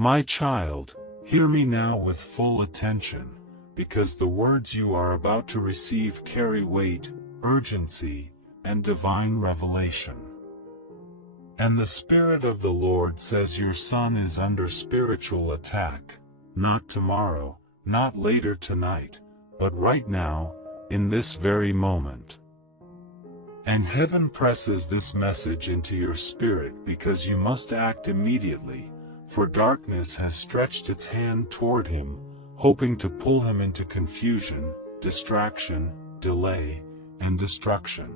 My child, hear me now with full attention, because the words you are about to receive carry weight, urgency, and divine revelation. And the Spirit of the Lord says your son is under spiritual attack, not tomorrow, not later tonight, but right now, in this very moment. And heaven presses this message into your spirit because you must act immediately, for darkness has stretched its hand toward him, hoping to pull him into confusion, distraction, delay, and destruction.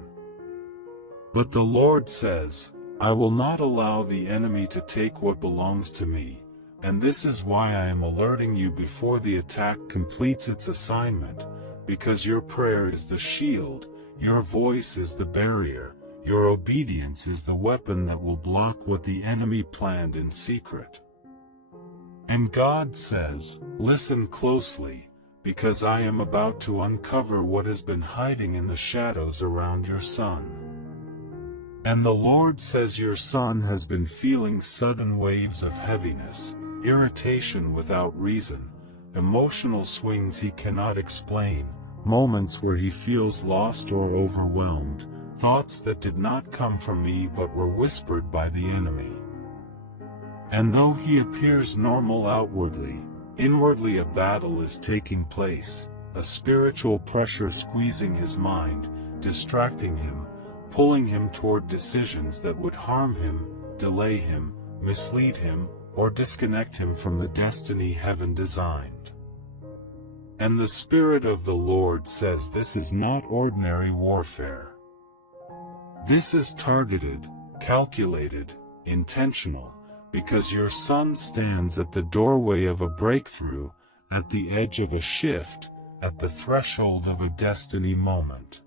But the Lord says, I will not allow the enemy to take what belongs to me, and this is why I am alerting you before the attack completes its assignment, because your prayer is the shield, your voice is the barrier, your obedience is the weapon that will block what the enemy planned in secret. And God says, listen closely, because I am about to uncover what has been hiding in the shadows around your son. And the Lord says your son has been feeling sudden waves of heaviness, irritation without reason, emotional swings he cannot explain, moments where he feels lost or overwhelmed, thoughts that did not come from me but were whispered by the enemy. And though he appears normal outwardly, inwardly a battle is taking place, a spiritual pressure squeezing his mind, distracting him, pulling him toward decisions that would harm him, delay him, mislead him, or disconnect him from the destiny heaven designed. And the Spirit of the Lord says this is not ordinary warfare. This is targeted, calculated, intentional, because your son stands at the doorway of a breakthrough, at the edge of a shift, at the threshold of a destiny moment.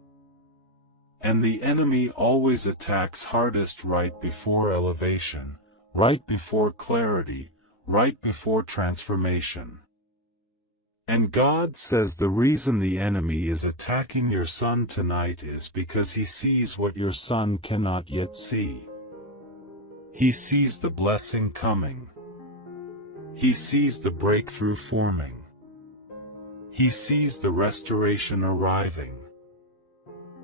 And the enemy always attacks hardest right before elevation, right before clarity, right before transformation. And God says the reason the enemy is attacking your son tonight is because he sees what your son cannot yet see. He sees the blessing coming. He sees the breakthrough forming. He sees the restoration arriving.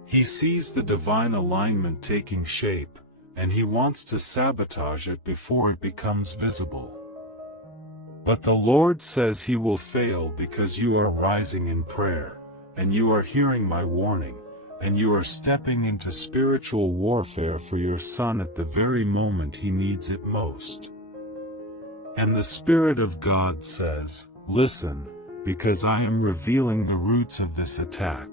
He sees the divine alignment taking shape, and he wants to sabotage it before it becomes visible. But the Lord says he will fail because you are rising in prayer, and you are hearing my warning, and you are stepping into spiritual warfare for your son at the very moment he needs it most. And the Spirit of God says, listen, because I am revealing the roots of this attack.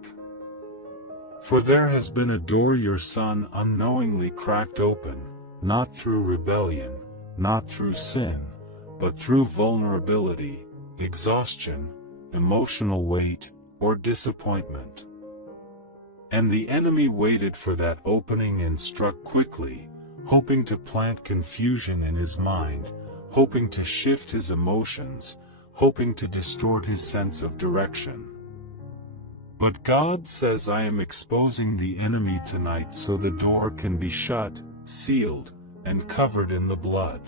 For there has been a door your son unknowingly cracked open, not through rebellion, not through sin, but through vulnerability, exhaustion, emotional weight, or disappointment. And the enemy waited for that opening and struck quickly, hoping to plant confusion in his mind, hoping to shift his emotions, hoping to distort his sense of direction. But God says I am exposing the enemy tonight so the door can be shut, sealed, and covered in the blood.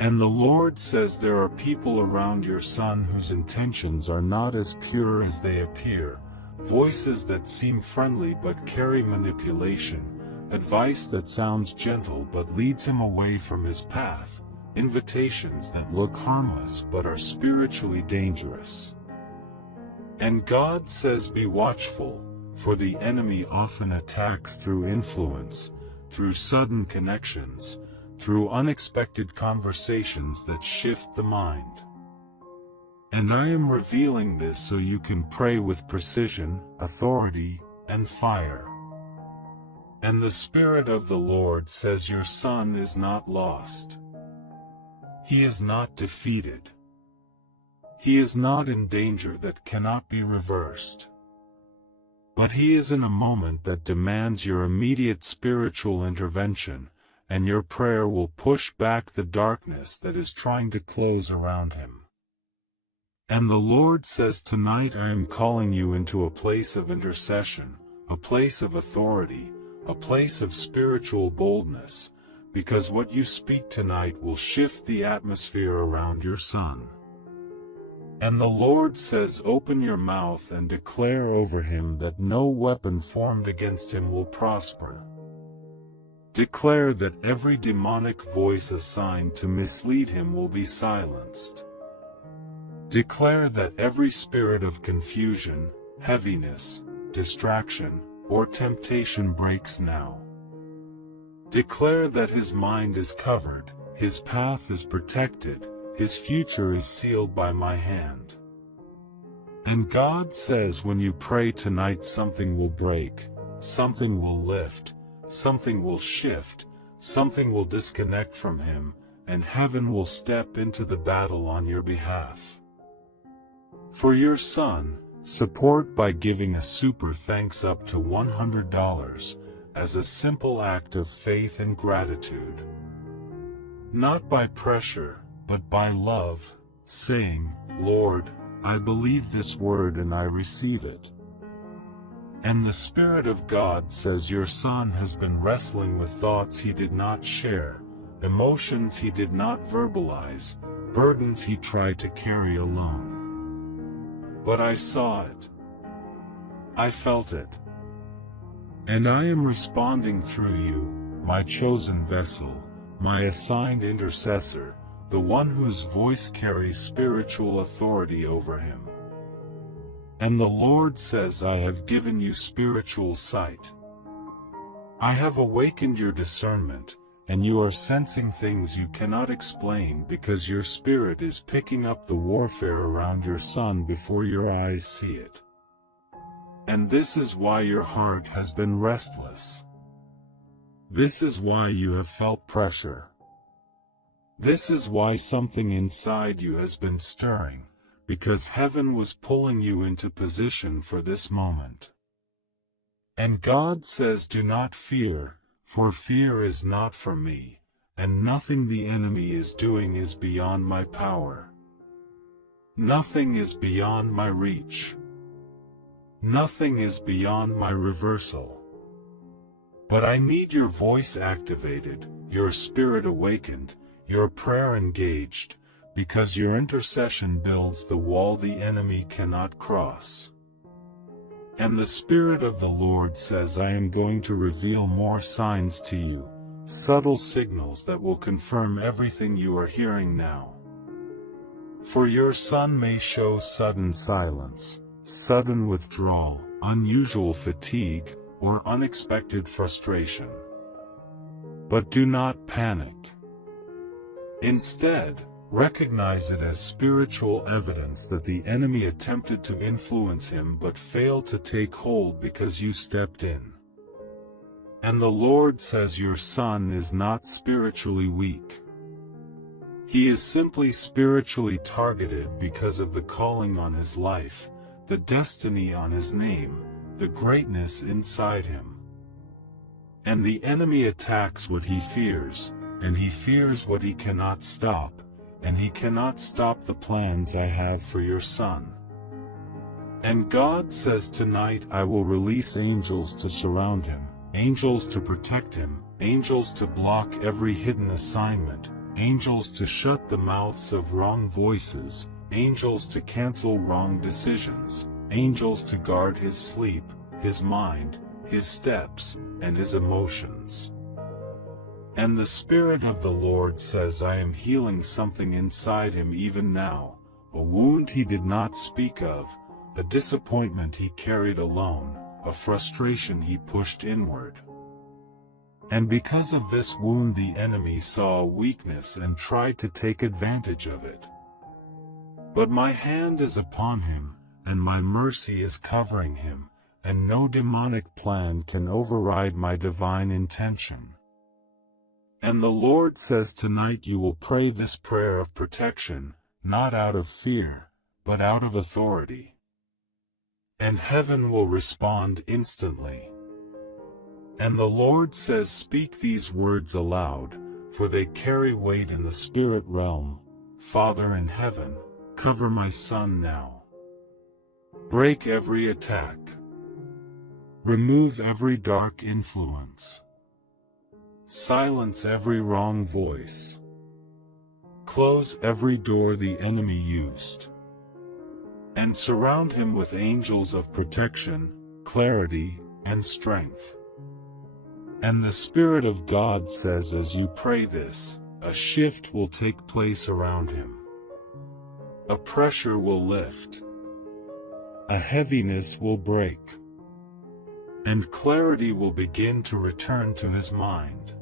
And the Lord says there are people around your son whose intentions are not as pure as they appear, voices that seem friendly but carry manipulation, advice that sounds gentle but leads him away from his path, invitations that look harmless but are spiritually dangerous. And God says be watchful, for the enemy often attacks through influence, through sudden connections, through unexpected conversations that shift the mind. And I am revealing this so you can pray with precision, authority, and fire. And the Spirit of the Lord says your son is not lost. He is not defeated. He is not in danger that cannot be reversed. But he is in a moment that demands your immediate spiritual intervention, and your prayer will push back the darkness that is trying to close around him. And the Lord says tonight I am calling you into a place of intercession, a place of authority, a place of spiritual boldness, because what you speak tonight will shift the atmosphere around your son. And the Lord says, open your mouth and declare over him that no weapon formed against him will prosper. Declare that every demonic voice assigned to mislead him will be silenced. Declare that every spirit of confusion, heaviness, distraction, or temptation breaks now. Declare that his mind is covered, his path is protected, his future is sealed by my hand. And God says when you pray tonight, something will break, something will lift, something will shift, something will disconnect from him, and heaven will step into the battle on your behalf. For your son, support by giving a super thanks up to $100 as a simple act of faith and gratitude. Not by pressure, but by love, saying, Lord, I believe this word and I receive it. And the Spirit of God says your son has been wrestling with thoughts he did not share, emotions he did not verbalize, burdens he tried to carry alone. But I saw it. I felt it. And I am responding through you, my chosen vessel, my assigned intercessor, the one whose voice carries spiritual authority over him. And the Lord says, I have given you spiritual sight. I have awakened your discernment, and you are sensing things you cannot explain because your spirit is picking up the warfare around your son before your eyes see it. And this is why your heart has been restless. This is why you have felt pressure. This is why something inside you has been stirring, because heaven was pulling you into position for this moment. And God says, do not fear, for fear is not from me, and nothing the enemy is doing is beyond my power. Nothing is beyond my reach. Nothing is beyond my reversal. But I need your voice activated, your spirit awakened, your prayer engaged, because your intercession builds the wall the enemy cannot cross. And the Spirit of the Lord says, I am going to reveal more signs to you, subtle signals that will confirm everything you are hearing now. For your son may show sudden silence, sudden withdrawal, unusual fatigue, or unexpected frustration. But do not panic. Instead, recognize it as spiritual evidence that the enemy attempted to influence him but failed to take hold because you stepped in. And the Lord says your son is not spiritually weak. He is simply spiritually targeted because of the calling on his life, the destiny on his name, the greatness inside him. And the enemy attacks what he fears, and he fears what he cannot stop. And he cannot stop the plans I have for your son. And God says tonight, I will release angels to surround him, angels to protect him, angels to block every hidden assignment, angels to shut the mouths of wrong voices, angels to cancel wrong decisions, angels to guard his sleep, his mind, his steps, and his emotions. And the Spirit of the Lord says, I am healing something inside him even now, a wound he did not speak of, a disappointment he carried alone, a frustration he pushed inward. And because of this wound the enemy saw a weakness and tried to take advantage of it. But my hand is upon him, and my mercy is covering him, and no demonic plan can override my divine intention. And the Lord says tonight you will pray this prayer of protection, not out of fear, but out of authority. And heaven will respond instantly. And the Lord says, speak these words aloud, for they carry weight in the spirit realm. Father in heaven, cover my son now. Break every attack. Remove every dark influence. silence every wrong voice. Close every door the enemy used. And surround him with angels of protection, clarity, and strength. And the Spirit of God says as you pray this, a shift will take place around him. A pressure will lift. A heaviness will break. And clarity will begin to return to his mind.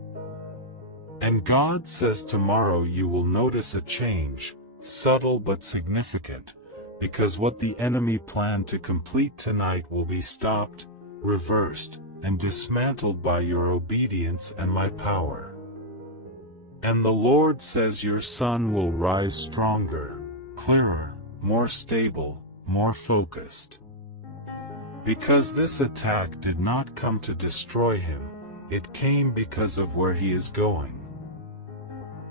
And God says tomorrow you will notice a change, subtle but significant, because what the enemy planned to complete tonight will be stopped, reversed, and dismantled by your obedience and my power. And the Lord says your son will rise stronger, clearer, more stable, more focused. Because this attack did not come to destroy him, it came because of where he is going.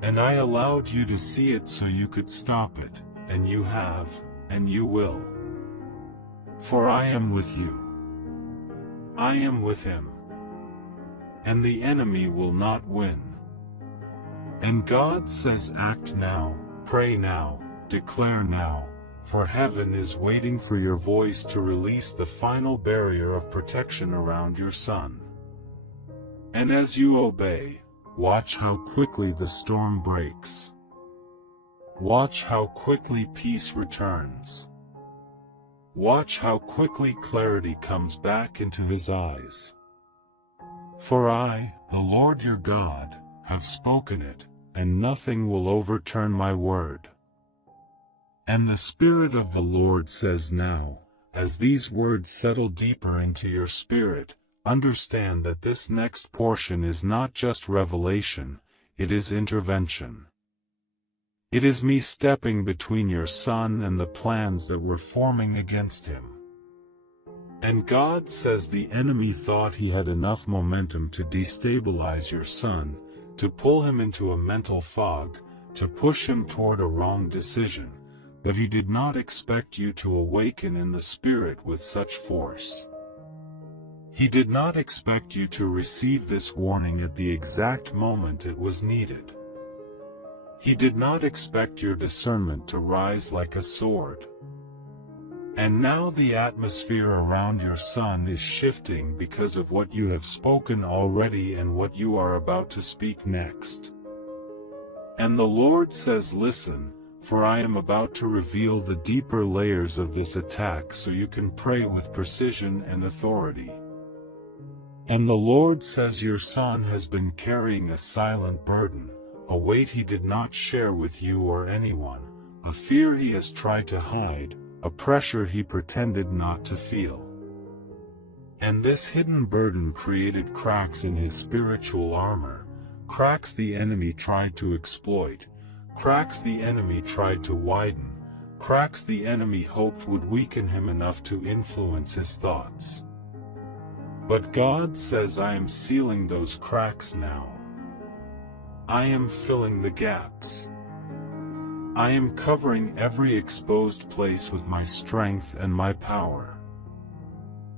And I allowed you to see it so you could stop it, and you have, and you will. For I am with you. I am with him. And the enemy will not win. And God says act now, pray now, declare now, for heaven is waiting for your voice to release the final barrier of protection around your son. And as you obey, watch how quickly the storm breaks. Watch how quickly peace returns. Watch how quickly clarity comes back into his eyes. For I, the Lord your God, have spoken it, and nothing will overturn my word. And the Spirit of the Lord says now, as these words settle deeper into your spirit, understand that this next portion is not just revelation, it is intervention. It is me stepping between your son and the plans that were forming against him. And God says the enemy thought he had enough momentum to destabilize your son, to pull him into a mental fog, to push him toward a wrong decision, but he did not expect you to awaken in the Spirit with such force. He did not expect you to receive this warning at the exact moment it was needed. He did not expect your discernment to rise like a sword. And now the atmosphere around your son is shifting because of what you have spoken already and what you are about to speak next. And the Lord says, listen, for I am about to reveal the deeper layers of this attack so you can pray with precision and authority. And the Lord says your son has been carrying a silent burden, a weight he did not share with you or anyone, a fear he has tried to hide, a pressure he pretended not to feel. And this hidden burden created cracks in his spiritual armor, cracks the enemy tried to exploit, cracks the enemy tried to widen, cracks the enemy hoped would weaken him enough to influence his thoughts. But God says I am sealing those cracks now. I am filling the gaps. I am covering every exposed place with my strength and my power.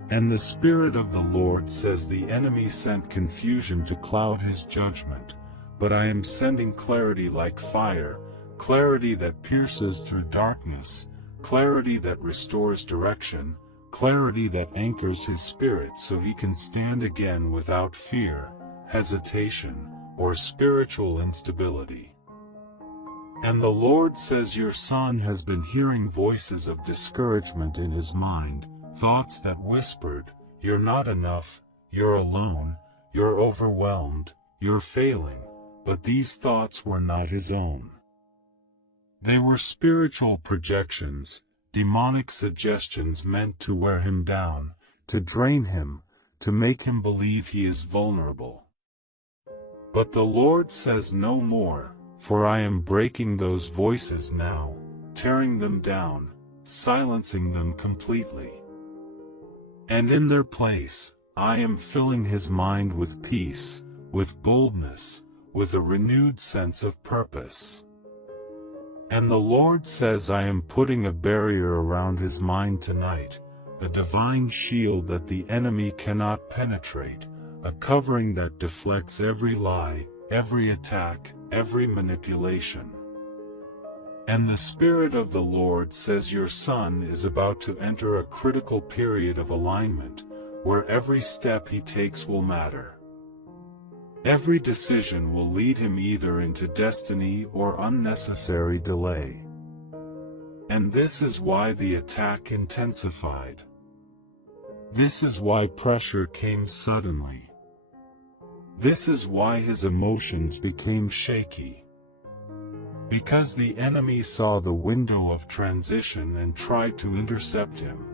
And the Spirit of the Lord says the enemy sent confusion to cloud his judgment, but I am sending clarity like fire, clarity that pierces through darkness, clarity that restores direction, clarity that anchors his spirit so he can stand again without fear, hesitation, or spiritual instability. And the Lord says your son has been hearing voices of discouragement in his mind, thoughts that whispered, you're not enough, you're alone, you're overwhelmed, you're failing, but these thoughts were not his own. They were spiritual projections, demonic suggestions meant to wear him down, to drain him, to make him believe he is vulnerable. But the Lord says no more, for I am breaking those voices now, tearing them down, silencing them completely. And in their place, I am filling his mind with peace, with boldness, with a renewed sense of purpose. And the Lord says I am putting a barrier around his mind tonight, a divine shield that the enemy cannot penetrate, a covering that deflects every lie, every attack, every manipulation. And the Spirit of the Lord says your son is about to enter a critical period of alignment, where every step he takes will matter. Every decision will lead him either into destiny or unnecessary delay. And this is why the attack intensified. This is why pressure came suddenly. This is why his emotions became shaky. Because the enemy saw the window of transition and tried to intercept him.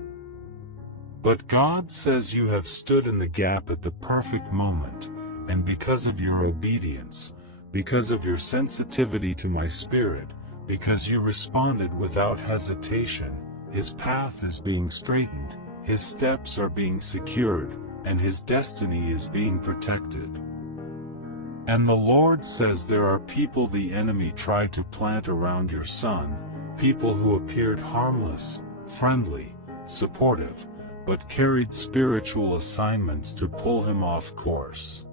But God says you have stood in the gap at the perfect moment, and because of your obedience, because of your sensitivity to my Spirit, because you responded without hesitation, his path is being straightened, his steps are being secured, and his destiny is being protected. And the Lord says there are people the enemy tried to plant around your son, people who appeared harmless, friendly, supportive, but carried spiritual assignments to pull him off course.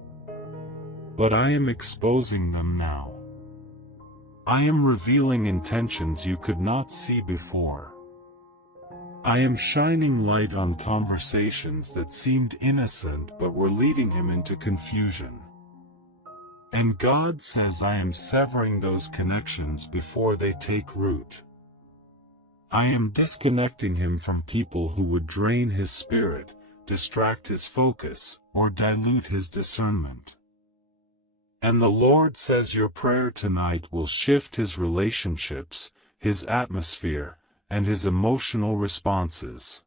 But I am exposing them now. I am revealing intentions you could not see before. I am shining light on conversations that seemed innocent but were leading him into confusion. And God says I am severing those connections before they take root. I am disconnecting him from people who would drain his spirit, distract his focus, or dilute his discernment. And the Lord says your prayer tonight will shift his relationships, his atmosphere, and his emotional responses.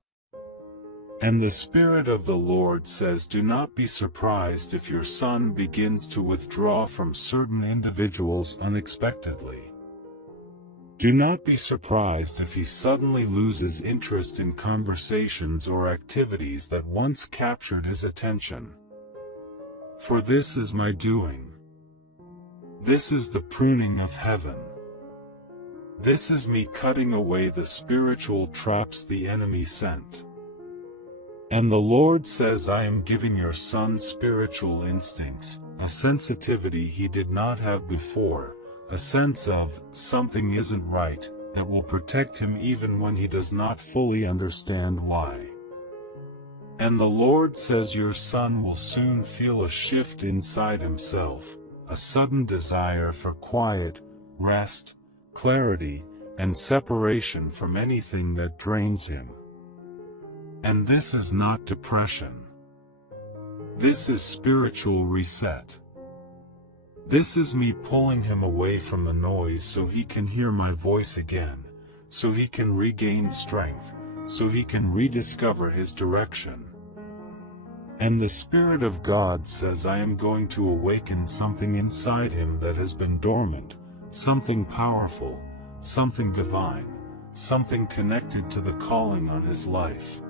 And the Spirit of the Lord says do not be surprised if your son begins to withdraw from certain individuals unexpectedly. Do not be surprised if he suddenly loses interest in conversations or activities that once captured his attention. For this is my doing. This is the pruning of heaven. This is me cutting away the spiritual traps the enemy sent. And the Lord says I am giving your son spiritual instincts, a sensitivity he did not have before, a sense of something isn't right, that will protect him even when he does not fully understand why. And the Lord says your son will soon feel a shift inside himself, a sudden desire for quiet, rest, clarity, and separation from anything that drains him. And this is not depression. This is spiritual reset. This is me pulling him away from the noise so he can hear my voice again, so he can regain strength, so he can rediscover his direction. And the Spirit of God says I am going to awaken something inside him that has been dormant, something powerful, something divine, something connected to the calling on his life.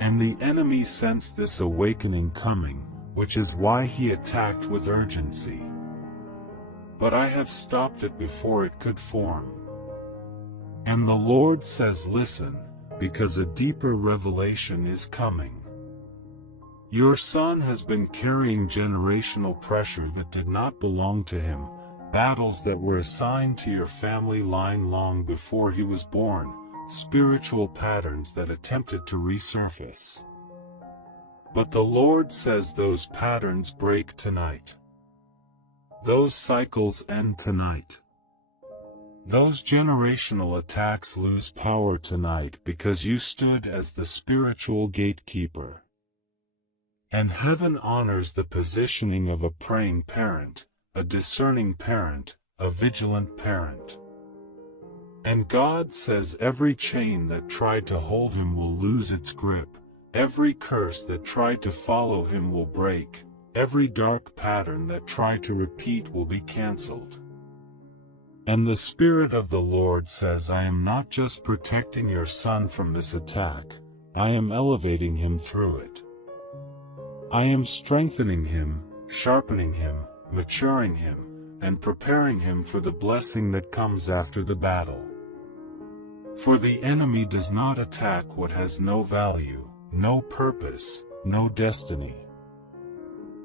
And the enemy sensed this awakening coming, which is why he attacked with urgency. But I have stopped it before it could form. And the Lord says listen, because a deeper revelation is coming. Your son has been carrying generational pressure that did not belong to him, battles that were assigned to your family line long before he was born, spiritual patterns that attempted to resurface. But the Lord says those patterns break tonight. Those cycles end tonight. Those generational attacks lose power tonight because you stood as the spiritual gatekeeper. And heaven honors the positioning of a praying parent, a discerning parent, a vigilant parent. And God says every chain that tried to hold him will lose its grip, every curse that tried to follow him will break, every dark pattern that tried to repeat will be canceled. And the Spirit of the Lord says I am not just protecting your son from this attack, I am elevating him through it. I am strengthening him, sharpening him, maturing him, and preparing him for the blessing that comes after the battle. For the enemy does not attack what has no value, no purpose, no destiny.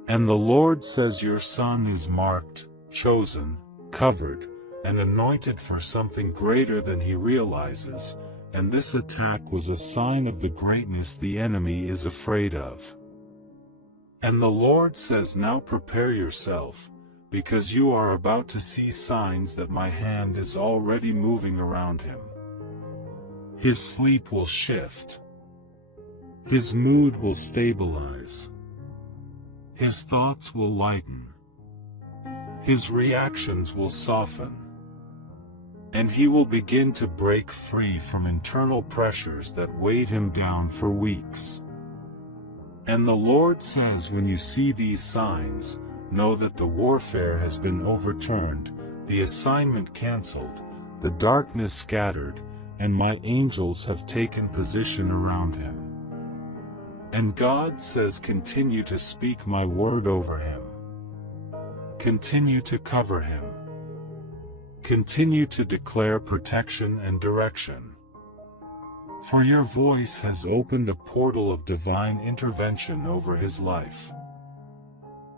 And the Lord says your son is marked, chosen, covered, and anointed for something greater than he realizes, and this attack was a sign of the greatness the enemy is afraid of. And the Lord says, now prepare yourself, because you are about to see signs that my hand is already moving around him. His sleep will shift. His mood will stabilize. His thoughts will lighten. His reactions will soften. And he will begin to break free from internal pressures that weighed him down for weeks. And the Lord says, when you see these signs, know that the warfare has been overturned, the assignment canceled, the darkness scattered, and my angels have taken position around him. And God says, continue to speak my word over him. Continue to cover him. Continue to declare protection and direction. For your voice has opened a portal of divine intervention over his life.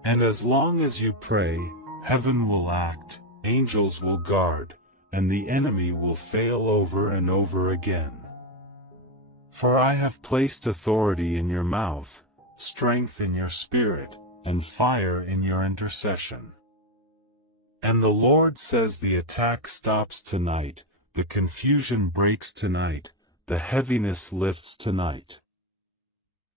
And as long as you pray, heaven will act, angels will guard, and the enemy will fail over and over again. For I have placed authority in your mouth, strength in your spirit, and fire in your intercession. And the Lord says the attack stops tonight, the confusion breaks tonight, the heaviness lifts tonight.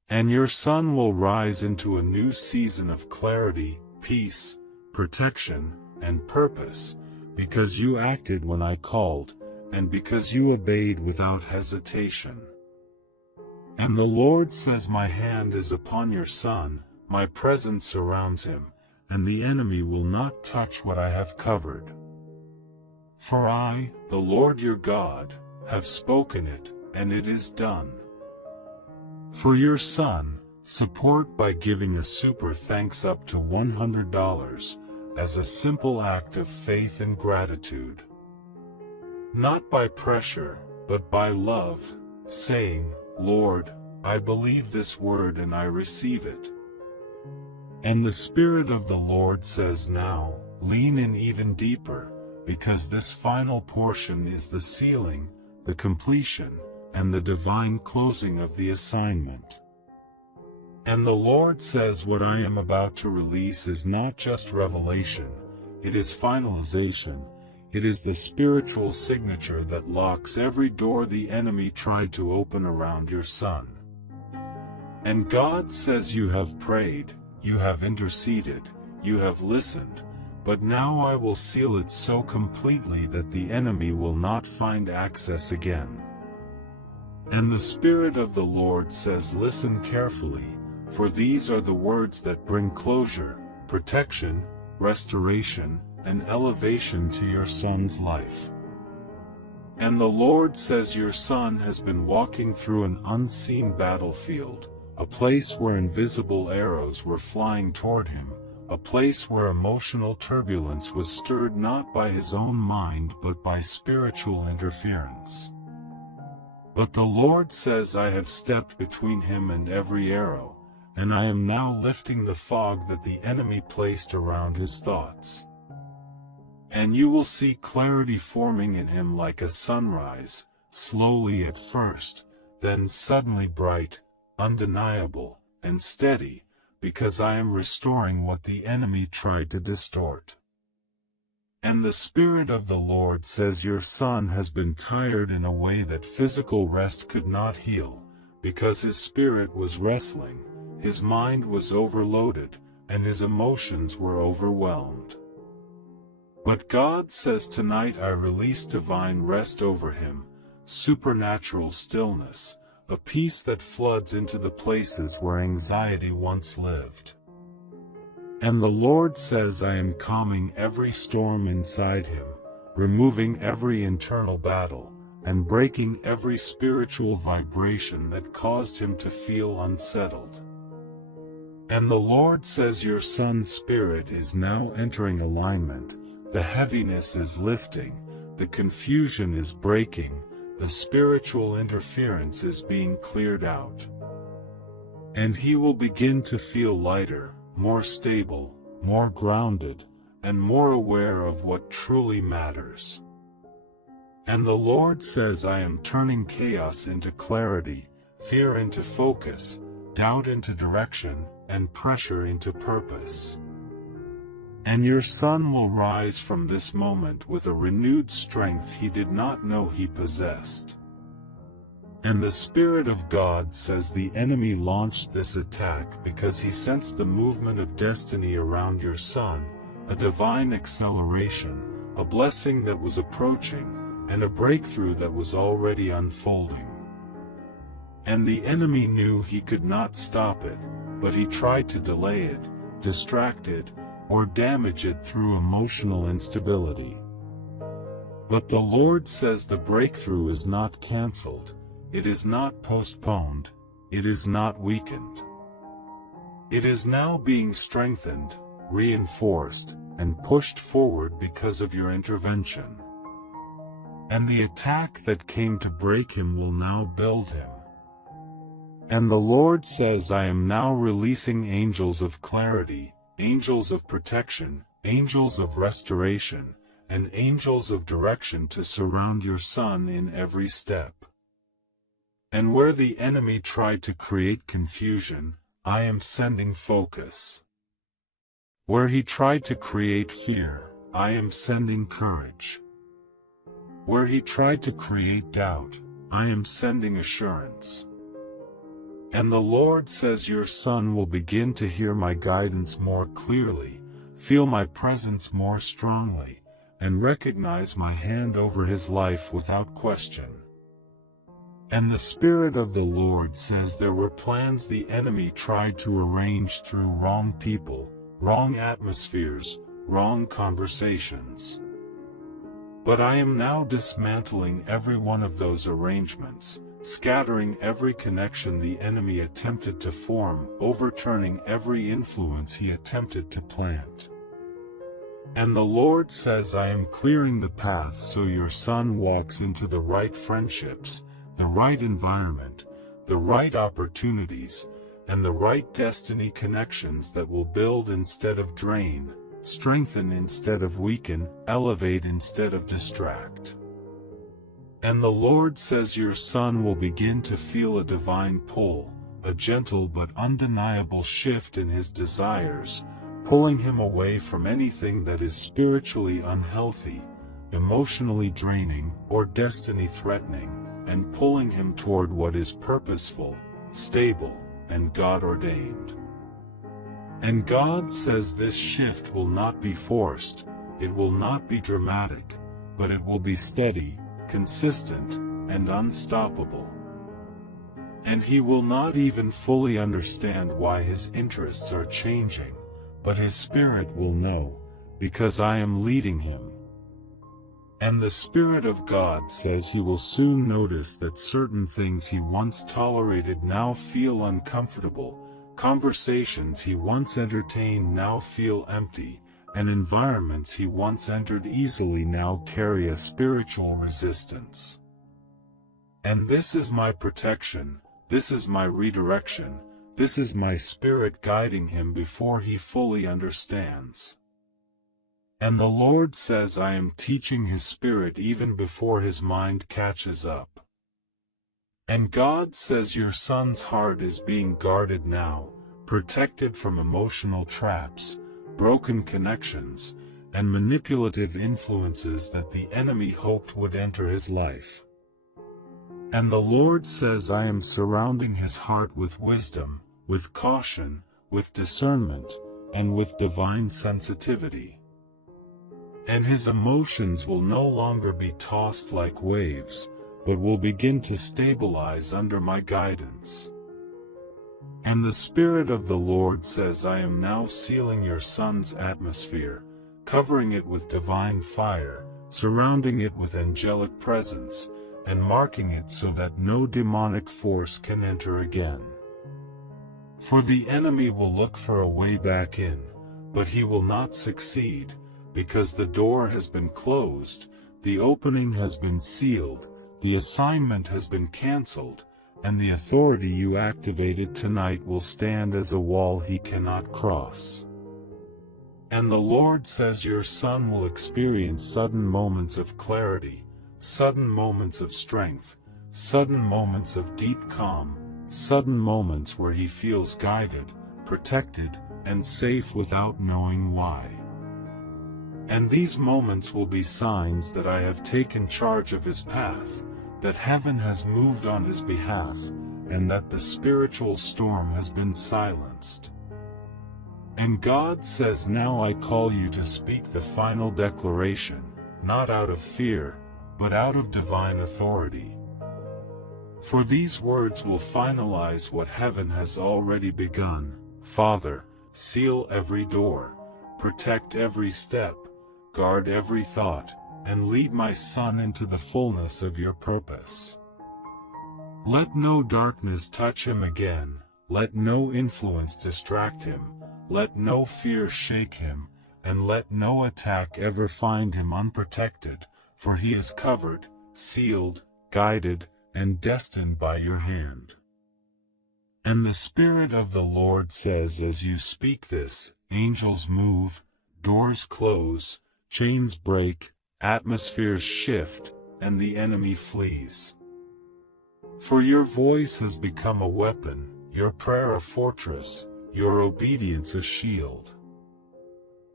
And your son will rise into a new season of clarity, peace, protection, and purpose, because you acted when I called, and because you obeyed without hesitation. And the Lord says, my hand is upon your son, my presence surrounds him, and the enemy will not touch what I have covered. For I, the Lord your God, have spoken it, and it is done. For your son, support by giving a super thanks up to $100, as a simple act of faith and gratitude. Not by pressure, but by love, saying, Lord, I believe this word and I receive it. And the Spirit of the Lord says, now, lean in even deeper, because this final portion is the sealing, the completion, and the divine closing of the assignment. And the Lord says, what I am about to release is not just revelation, it is finalization. It is the spiritual signature that locks every door the enemy tried to open around your son. And God says, you have prayed, you have interceded, you have listened, but now I will seal it so completely that the enemy will not find access again. And the Spirit of the Lord says, listen carefully, for these are the words that bring closure, protection, restoration, and elevation to your son's life. And the Lord says your son has been walking through an unseen battlefield, a place where invisible arrows were flying toward him, a place where emotional turbulence was stirred not by his own mind but by spiritual interference. But the Lord says, I have stepped between him and every arrow, and I am now lifting the fog that the enemy placed around his thoughts. And you will see clarity forming in him like a sunrise, slowly at first, then suddenly bright, undeniable, and steady, because I am restoring what the enemy tried to distort. And the Spirit of the Lord says your son has been tired in a way that physical rest could not heal, because his spirit was wrestling, his mind was overloaded, and his emotions were overwhelmed. But God says tonight I release divine rest over him, supernatural stillness, a peace that floods into the places where anxiety once lived. And the Lord says I am calming every storm inside him, removing every internal battle, and breaking every spiritual vibration that caused him to feel unsettled. And the Lord says your son's spirit is now entering alignment. The heaviness is lifting, the confusion is breaking, the spiritual interference is being cleared out. And he will begin to feel lighter, more stable, more grounded, and more aware of what truly matters. And the Lord says, I am turning chaos into clarity, fear into focus, doubt into direction, and pressure into purpose. And your son will rise from this moment with a renewed strength he did not know he possessed. And the Spirit of God says the enemy launched this attack because he sensed the movement of destiny around your son, a divine acceleration, a blessing that was approaching, and a breakthrough that was already unfolding. And the enemy knew he could not stop it, but he tried to delay it, distract it, or damage it through emotional instability. But the Lord says the breakthrough is not canceled, it is not postponed, it is not weakened. It is now being strengthened, reinforced, and pushed forward because of your intervention. And the attack that came to break him will now build him. And the Lord says, I am now releasing angels of clarity, angels of protection, angels of restoration, and angels of direction to surround your son in every step. And where the enemy tried to create confusion, I am sending focus. Where he tried to create fear, I am sending courage. Where he tried to create doubt, I am sending assurance. And the Lord says your son will begin to hear my guidance more clearly, feel my presence more strongly, and recognize my hand over his life without question. And the Spirit of the Lord says there were plans the enemy tried to arrange through wrong people, wrong atmospheres, wrong conversations. But I am now dismantling every one of those arrangements, scattering every connection the enemy attempted to form, overturning every influence he attempted to plant. And the Lord says I am clearing the path so your son walks into the right friendships, the right environment, the right opportunities, and the right destiny connections that will build instead of drain, strengthen instead of weaken, elevate instead of distract. And the Lord says your son will begin to feel a divine pull, a gentle but undeniable shift in his desires, pulling him away from anything that is spiritually unhealthy, emotionally draining, or destiny-threatening, and pulling him toward what is purposeful, stable, and God-ordained. And God says this shift will not be forced, it will not be dramatic, but it will be steady, consistent, and unstoppable. And he will not even fully understand why his interests are changing, but his spirit will know, because I am leading him. And the Spirit of God says he will soon notice that certain things he once tolerated now feel uncomfortable, conversations he once entertained now feel empty, and environments he once entered easily now carry a spiritual resistance. And this is my protection, this is my redirection, this is my Spirit guiding him before he fully understands. And the Lord says I am teaching his spirit even before his mind catches up. And God says your son's heart is being guarded now, protected from emotional traps, broken connections, and manipulative influences that the enemy hoped would enter his life. And the Lord says I am surrounding his heart with wisdom, with caution, with discernment, and with divine sensitivity. And his emotions will no longer be tossed like waves, but will begin to stabilize under my guidance. And the Spirit of the Lord says I am now sealing your son's atmosphere, covering it with divine fire, surrounding it with angelic presence, and marking it so that no demonic force can enter again. For the enemy will look for a way back in, but he will not succeed, because the door has been closed, the opening has been sealed, the assignment has been canceled, and the authority you activated tonight will stand as a wall he cannot cross. And the Lord says your son will experience sudden moments of clarity, sudden moments of strength, sudden moments of deep calm, sudden moments where he feels guided, protected, and safe without knowing why. And these moments will be signs that I have taken charge of his path, that heaven has moved on his behalf, and that the spiritual storm has been silenced. And God says, now I call you to speak the final declaration, not out of fear, but out of divine authority. For these words will finalize what heaven has already begun. Father, seal every door, protect every step, guard every thought, and lead my son into the fullness of your purpose. Let no darkness touch him again, let no influence distract him, let no fear shake him, and let no attack ever find him unprotected, for he is covered, sealed, guided, and destined by your hand. And the Spirit of the Lord says as you speak this, angels move, doors close, chains break, atmospheres shift, and the enemy flees. For your voice has become a weapon, your prayer a fortress, your obedience a shield.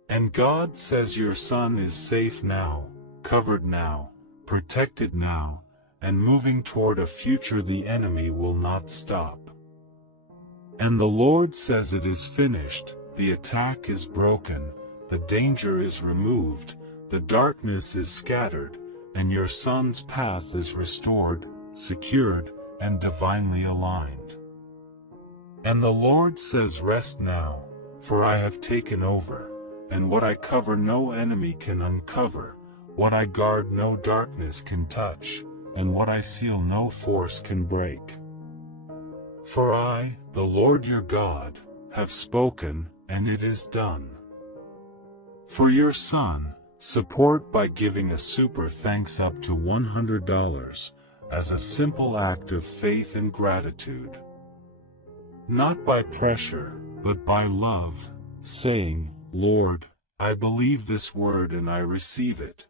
And God says your son is safe now, covered now, protected now, and moving toward a future the enemy will not stop. And the Lord says it is finished, the attack is broken, the danger is removed, the darkness is scattered, and your son's path is restored, secured, and divinely aligned. And the Lord says, rest now, for I have taken over, and what I cover no enemy can uncover, what I guard no darkness can touch, and what I seal no force can break. For I, the Lord your God, have spoken, and it is done. For your son, support by giving a super thanks up to $100, as a simple act of faith and gratitude. Not by pressure, but by love, saying, Lord, I believe this word and I receive it.